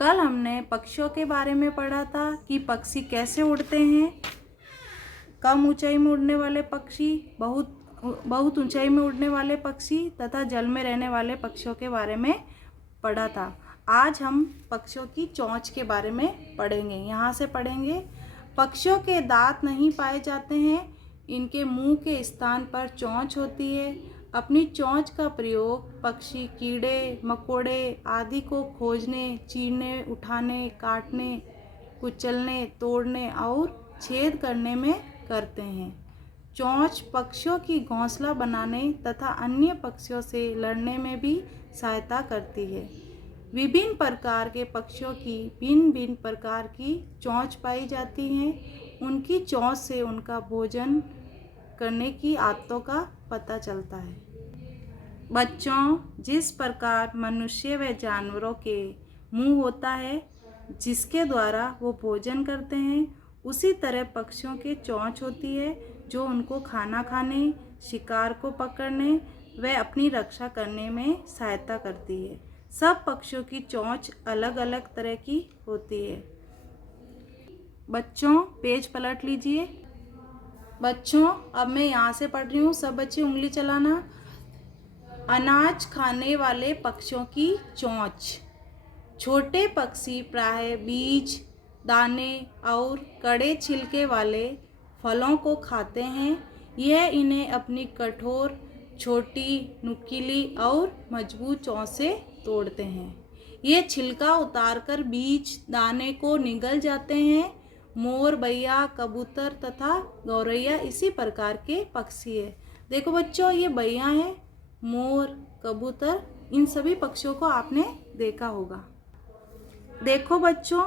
कल हमने पक्षियों के बारे में पढ़ा था कि पक्षी कैसे उड़ते हैं। कम ऊंचाई में उड़ने वाले पक्षी, बहुत ऊंचाई में उड़ने वाले पक्षी तथा जल में रहने वाले पक्षियों के बारे में पढ़ा था। आज हम पक्षियों की चोंच के बारे में पढ़ेंगे। यहाँ से पढ़ेंगे। पक्षियों के दांत नहीं पाए जाते हैं, इनके मुंह के स्थान पर चोंच होती है। अपनी चोंच का प्रयोग पक्षी कीड़े मकोड़े आदि को खोजने, चीरने, उठाने, काटने, कुचलने, तोड़ने और छेद करने में करते हैं। चोंच पक्षियों की घोंसला बनाने तथा अन्य पक्षियों से लड़ने में भी सहायता करती है। विभिन्न प्रकार के पक्षियों की भिन्न भिन्न प्रकार की चोंच पाई जाती हैं। उनकी चोंच से उनका भोजन करने की आदतों का पता चलता है। बच्चों, जिस प्रकार मनुष्य व जानवरों के मुंह होता है जिसके द्वारा वो भोजन करते हैं, उसी तरह पक्षियों की चोंच होती है जो उनको खाना खाने, शिकार को पकड़ने व अपनी रक्षा करने में सहायता करती है। सब पक्षियों की चोंच अलग अलग तरह की होती है। बच्चों, पेज पलट लीजिए। बच्चों, अब मैं यहाँ से पढ़ रही हूँ, सब बच्चे उंगली चलाना। अनाज खाने वाले पक्षियों की चोंच। छोटे पक्षी प्रायः बीज, दाने और कड़े छिलके वाले फलों को खाते हैं। यह इन्हें अपनी कठोर, छोटी, नुकीली और मजबूत चोंच से तोड़ते हैं। ये छिलका उतारकर बीज, दाने को निगल जाते हैं। मोर, बैया, कबूतर तथा गौरैया इसी प्रकार के पक्षी है। देखो बच्चों, ये बैया है, मोर, कबूतर, इन सभी पक्षियों को आपने देखा होगा। देखो बच्चों,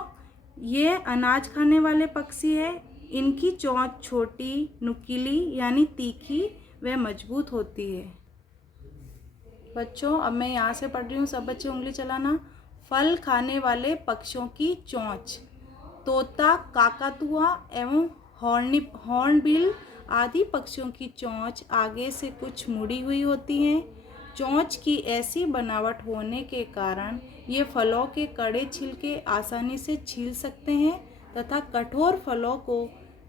ये अनाज खाने वाले पक्षी है। इनकी चोंच छोटी, नुकीली यानी तीखी व मजबूत होती है। बच्चों, अब मैं यहाँ से पढ़ रही हूँ, सब बच्चे उंगली चलाना। फल खाने वाले पक्षियों की चोंच। तोता, काकातुआ एवं हॉर्नबिल आदि पक्षियों की चोंच आगे से कुछ मुड़ी हुई होती है। चोंच की ऐसी बनावट होने के कारण ये फलों के कड़े छिलके आसानी से छील सकते हैं तथा कठोर फलों को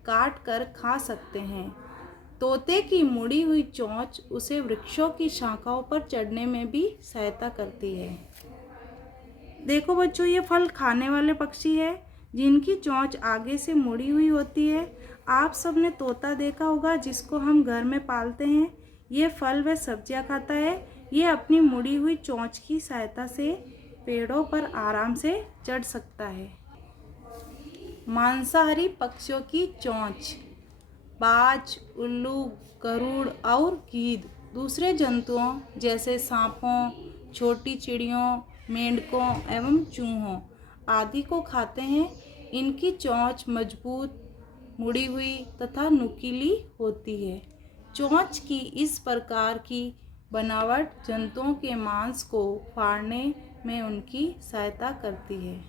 काट कर खा सकते हैं। तोते की मुड़ी हुई चोंच उसे वृक्षों की शाखाओं पर चढ़ने में भी सहायता करती है। देखो बच्चों, ये फल खाने वाले पक्षी है जिनकी चोंच आगे से मुड़ी हुई होती है। आप सबने तोता देखा होगा जिसको हम घर में पालते हैं। ये फल व सब्जियां खाता है। ये अपनी मुड़ी हुई चोंच की सहायता से पेड़ों पर आराम से चढ़ सकता है। मांसाहारी पक्षियों की चोंच। बाज, उल्लू, गरुड़ और गीद दूसरे जंतुओं जैसे सांपों, छोटी चिड़ियों, मेंढकों एवं चूहों आदि को खाते हैं। इनकी चोंच मजबूत, मुड़ी हुई तथा नुकीली होती है। चोंच की इस प्रकार की बनावट जंतुओं के मांस को फाड़ने में उनकी सहायता करती है।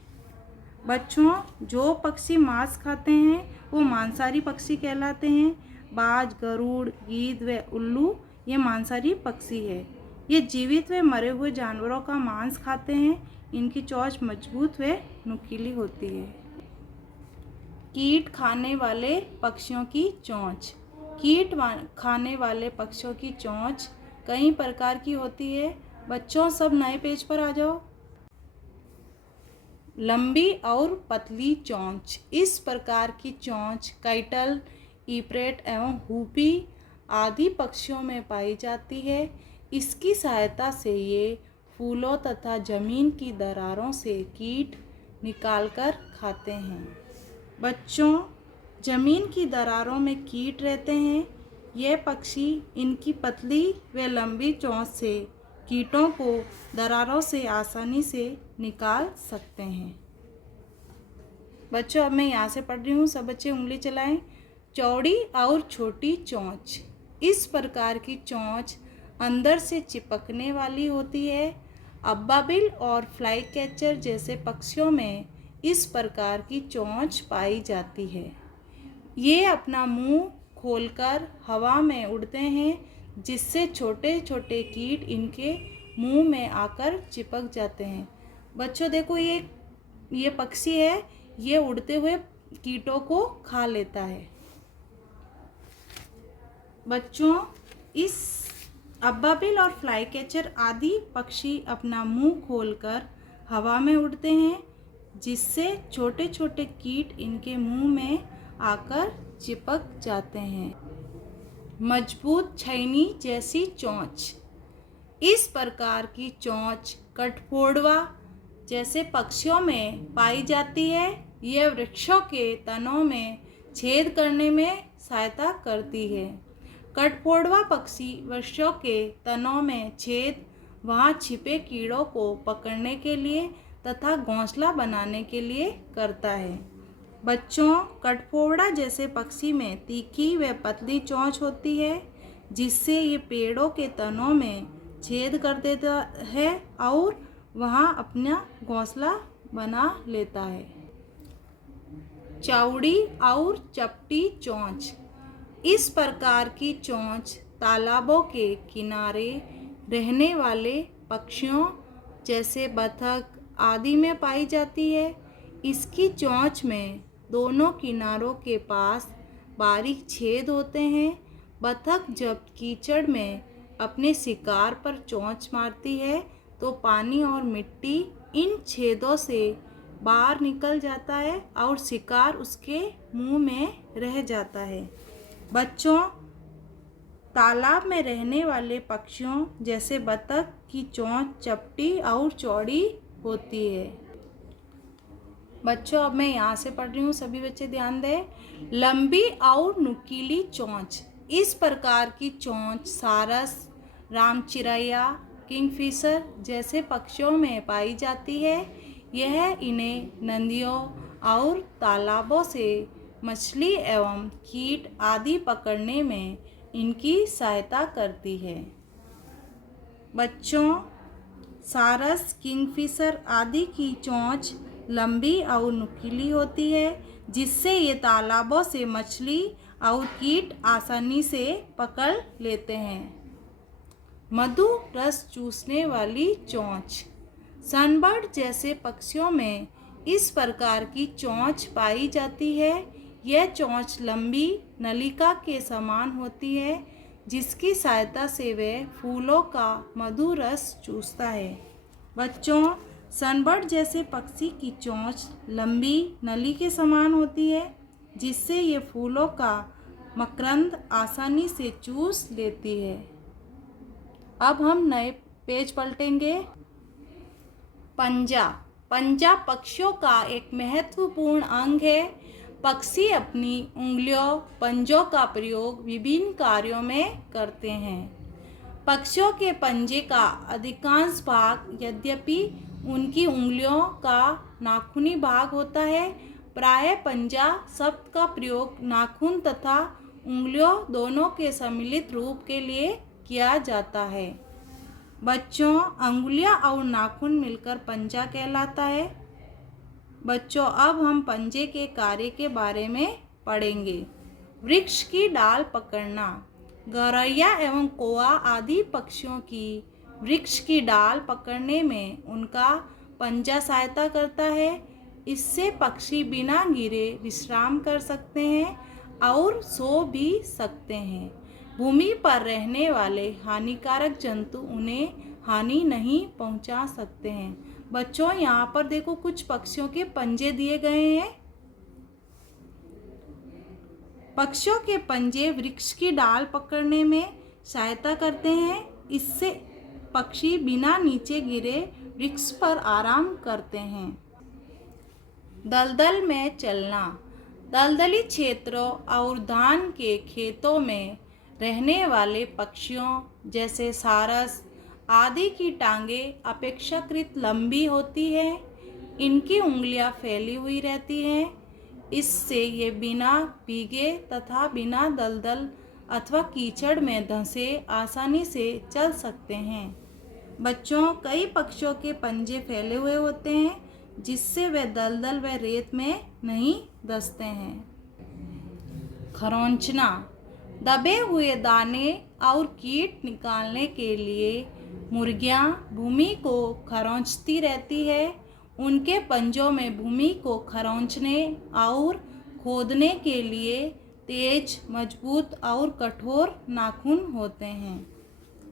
बच्चों, जो पक्षी मांस खाते हैं वो मांसाहारी पक्षी कहलाते हैं। बाज, गरुड़, गीद व उल्लू ये मांसाहारी पक्षी है। ये जीवित व मरे हुए जानवरों का मांस खाते हैं। इनकी चोंच मजबूत व नुकीली होती है। कीट खाने वाले पक्षियों की चोंच। खाने वाले पक्षियों की चोंच कई प्रकार की होती है। बच्चों, सब नए पेज पर आ जाओ। लंबी और पतली चोंच। इस प्रकार की चोंच काइटल, ईप्रेट एवं हुपी आदि पक्षियों में पाई जाती है। इसकी सहायता से ये फूलों तथा जमीन की दरारों से कीट निकालकर खाते हैं। बच्चों, जमीन की दरारों में कीट रहते हैं। यह पक्षी इनकी पतली व लंबी चोंच से कीटों को दरारों से आसानी से निकाल सकते हैं। बच्चों, अब मैं यहाँ से पढ़ रही हूँ, सब बच्चे उंगली चलाएं। चौड़ी और छोटी चोंच। इस प्रकार की चोंच अंदर से चिपकने वाली होती है। अब्बाबिल और फ्लाई कैचर जैसे पक्षियों में इस प्रकार की चोंच पाई जाती है। ये अपना मुंह खोलकर हवा में उड़ते हैं, जिससे छोटे छोटे कीट इनके मुंह में आकर चिपक जाते हैं। बच्चों देखो, ये ये पक्षी है, ये उड़ते हुए कीटों को खा लेता है। बच्चों, इस अब्बाबिल और फ्लाई कैचर आदि पक्षी अपना मुंह खोलकर हवा में उड़ते हैं, जिससे छोटे छोटे कीट इनके मुंह में आकर चिपक जाते हैं। मजबूत छैनी जैसी चोंच। इस प्रकार की चोंच कठफोड़वा जैसे पक्षियों में पाई जाती है। यह वृक्षों के तनों में छेद करने में सहायता करती है। कठफोड़वा पक्षी वृक्षों के तनों में छेद वहां छिपे कीड़ों को पकड़ने के लिए तथा घोंसला बनाने के लिए करता है। बच्चों, कठफोड़वा जैसे पक्षी में तीखी व पतली चोंच होती है, जिससे ये पेड़ों के तनों में छेद कर देता है और वहाँ अपना घोंसला बना लेता है। चौड़ी और चपटी चोंच। इस प्रकार की चोंच तालाबों के किनारे रहने वाले पक्षियों जैसे बतख आदि में पाई जाती है। इसकी चोंच में दोनों किनारों के पास बारीक छेद होते हैं। बतख जब कीचड़ में अपने शिकार पर चोंच मारती है तो पानी और मिट्टी इन छेदों से बाहर निकल जाता है और शिकार उसके मुंह में रह जाता है। बच्चों, तालाब में रहने वाले पक्षियों जैसे बतख की चोंच चपटी और चौड़ी होती है। बच्चों, अब मैं यहाँ से पढ़ रही हूँ, सभी बच्चे ध्यान दें। लंबी और नुकीली चोंच। इस प्रकार की चोंच सारस, रामचिरैया, किंगफिशर जैसे पक्षियों में पाई जाती है। यह इन्हें नदियों और तालाबों से मछली एवं कीट आदि पकड़ने में इनकी सहायता करती है। बच्चों, सारस, किंगफिशर आदि की चोंच लंबी और नुकीली होती है, जिससे ये तालाबों से मछली और कीट आसानी से पकड़ लेते हैं। मधु रस चूसने वाली चोंच। सनबर्ड जैसे पक्षियों में इस प्रकार की चोंच पाई जाती है। यह चोंच लंबी नलिका के समान होती है, जिसकी सहायता से वह फूलों का मधु रस चूसता है। बच्चों, सनबर्ड जैसे पक्षी की चोंच लंबी नली के समान होती है, जिससे ये फूलों का मकरंद आसानी से चूस लेती है। अब हम नए पेज पलटेंगे। पंजा। पंजा पक्षियों का एक महत्वपूर्ण अंग है। पक्षी अपनी उंगलियों, पंजों का प्रयोग विभिन्न कार्यों में करते हैं। पक्षियों के पंजे का अधिकांश भाग, यद्यपि उनकी उंगलियों का नाखूनी भाग होता है, प्रायः पंजा शब्द का प्रयोग नाखून तथा उंगलियों दोनों के सम्मिलित रूप के लिए किया जाता है। बच्चों, अंगुलियां और नाखून मिलकर पंजा कहलाता है। बच्चों, अब हम पंजे के कार्य के बारे में पढ़ेंगे। वृक्ष की डाल पकड़ना। गौरैया एवं कौआ आदि पक्षियों की वृक्ष की डाल पकड़ने में उनका पंजा सहायता करता है। इससे पक्षी बिना गिरे विश्राम कर सकते हैं और सो भी सकते हैं। भूमि पर रहने वाले हानिकारक जंतु उन्हें हानि नहीं पहुंचा सकते हैं। बच्चों, यहाँ पर देखो कुछ पक्षियों के पंजे दिए गए हैं। पक्षियों के पंजे वृक्ष की डाल पकड़ने में सहायता करते हैं। इससे पक्षी बिना नीचे गिरे वृक्ष पर आराम करते हैं। दलदल में चलना। दलदली क्षेत्रों और धान के खेतों में रहने वाले पक्षियों जैसे सारस आदि की टांगें अपेक्षाकृत लंबी होती है। इनकी उंगलियां फैली हुई रहती हैं। इससे ये बिना भीगे तथा बिना दलदल अथवा कीचड़ में धंसे आसानी से चल सकते हैं। बच्चों, कई पक्षियों के पंजे फैले हुए होते हैं, जिससे वे दलदल व रेत में नहीं धंसते हैं। खरोंचना। दबे हुए दाने और कीट निकालने के लिए मुर्गियां भूमि को खरोंचती रहती है। उनके पंजों में भूमि को खरोंचने और खोदने के लिए तेज, मजबूत और कठोर नाखून होते हैं।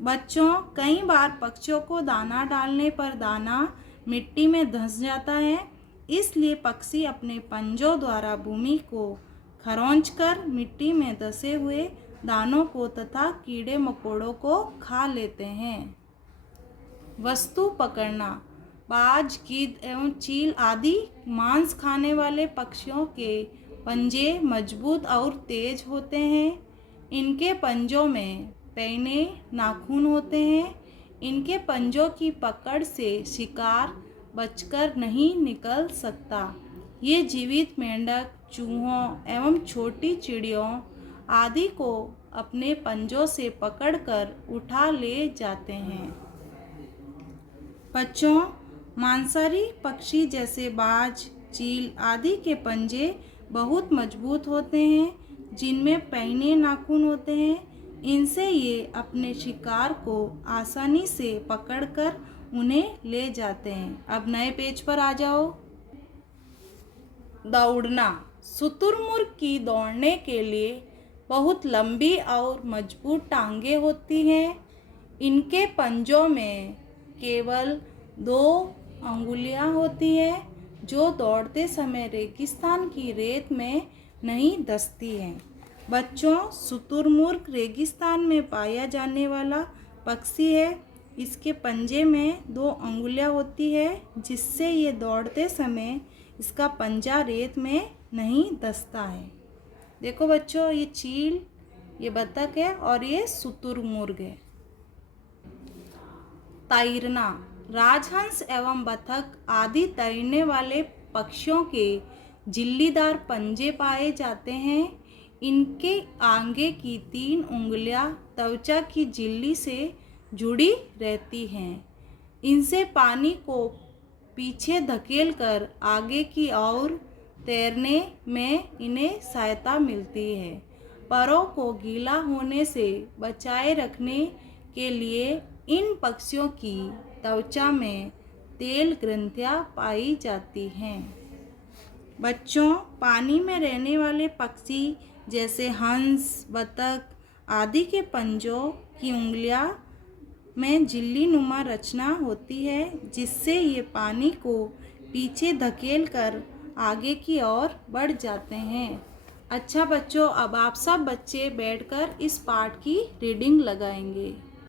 बच्चों, कई बार पक्षियों को दाना डालने पर दाना मिट्टी में धंस जाता है, इसलिए पक्षी अपने पंजों द्वारा भूमि को खरोंचकर मिट्टी में धंसे हुए दानों को तथा कीड़े मकोड़ों को खा लेते हैं। वस्तु पकड़ना। बाज, गिद्ध एवं चील आदि मांस खाने वाले पक्षियों के पंजे मजबूत और तेज होते हैं। इनके पंजों में पैने नाखून होते हैं। इनके पंजों की पकड़ से शिकार बचकर नहीं निकल सकता। ये जीवित मेंढक, चूहों एवं छोटी चिड़ियों आदि को अपने पंजों से पकड़कर उठा ले जाते हैं। बच्चों, मांसाहारी पक्षी जैसे बाज, चील आदि के पंजे बहुत मजबूत होते हैं, जिनमें पैने नाखून होते हैं। इनसे ये अपने शिकार को आसानी से पकड़कर उन्हें ले जाते हैं। अब नए पेज पर आ जाओ। दौड़ना। शुतुरमुर्ग की दौड़ने के लिए बहुत लंबी और मजबूत टांगें होती हैं। इनके पंजों में केवल 2 अंगुलियां होती हैं, जो दौड़ते समय रेगिस्तान की रेत में नहीं धंसती हैं। बच्चों, शुतुरमुर्ग रेगिस्तान में पाया जाने वाला पक्षी है। इसके पंजे में 2 अंगुलियां होती है, जिससे ये दौड़ते समय इसका पंजा रेत में नहीं धंसता है। देखो बच्चों, ये चील, ये बतख है और ये शुतुरमुर्ग है। तैरना। राजहंस एवं बतख आदि तैरने वाले पक्षियों के झिल्लीदार पंजे पाए जाते हैं। इनके आगे की 3 उंगलियां त्वचा की झिल्ली से जुड़ी रहती हैं। इनसे पानी को पीछे धकेलकर आगे की ओर तैरने में इन्हें सहायता मिलती है। पैरों को गीला होने से बचाए रखने के लिए इन पक्षियों की त्वचा में तेल ग्रंथियां पाई जाती हैं। बच्चों, पानी में रहने वाले पक्षी जैसे हंस, बतख आदि के पंजों की उंगलियां में झिल्ली नुमा रचना होती है, जिससे ये पानी को पीछे धकेल कर आगे की ओर बढ़ जाते हैं। अच्छा बच्चों, अब आप सब बच्चे बैठकर इस पाठ की रीडिंग लगाएंगे।